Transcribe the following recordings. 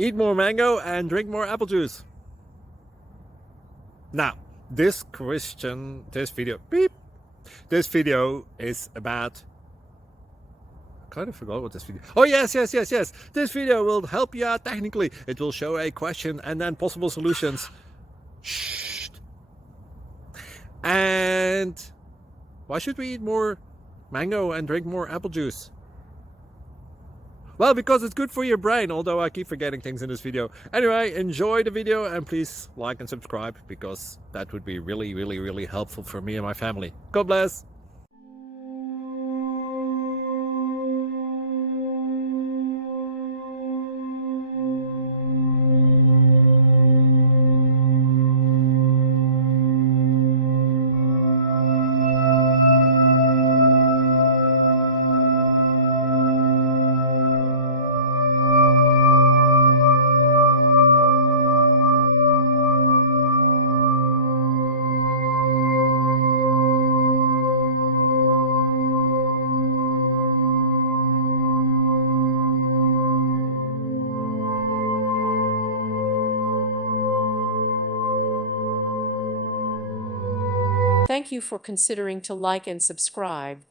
Eat more mango and drink more apple juice. Now, this video is about, I kind of forgot what this video. Oh, yes. This video will help you out technically. It will show a question and then possible solutions. Shh. And why should we eat more mango and drink more apple juice? Well, because it's good for your brain, although I keep forgetting things in this video. Anyway, enjoy the video and please like and subscribe, because that would be really helpful for me and my family. God bless! Thank you for considering to like and subscribe.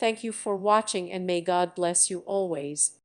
Thank you for watching, and may God bless you always.